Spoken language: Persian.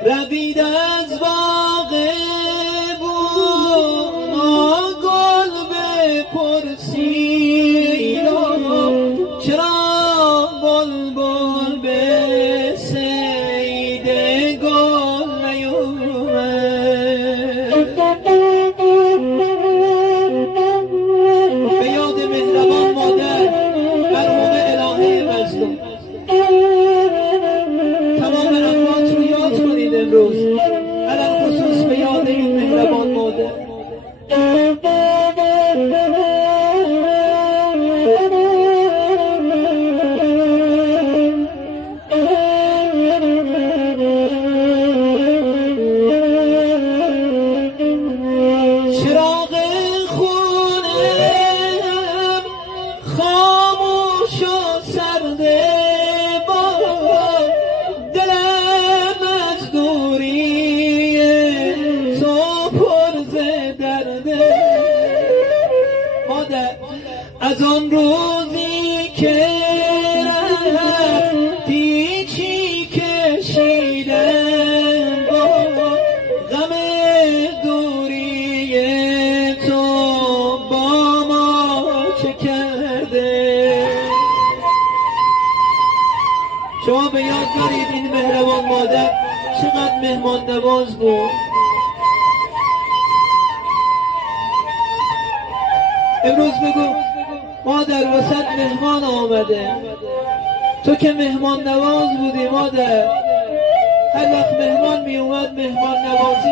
روید از باغ بونا گل بپرسید چرا بلبل به صید گل نیومد. به یاد مهربان مادر مرحوم الهه مظلوم تمام اموات رو یاد کنید امروز، علل خصوص به یاد این مهربان مادر. چراغ خونم خاموش و سرده با دلم از دوری تو پر ز درده. مادر از آن روزی که رفتی چی کشیدم با غم دوری تو با ما چه کرده. شما به یاد دارید این مهربان مادر چقدر مهمان نواز بود. امروز بگو مادر واسه مهمان آمده، تو که مهمان نواز بودی مادر. هر وقت مهمان می اومد مهمان نواز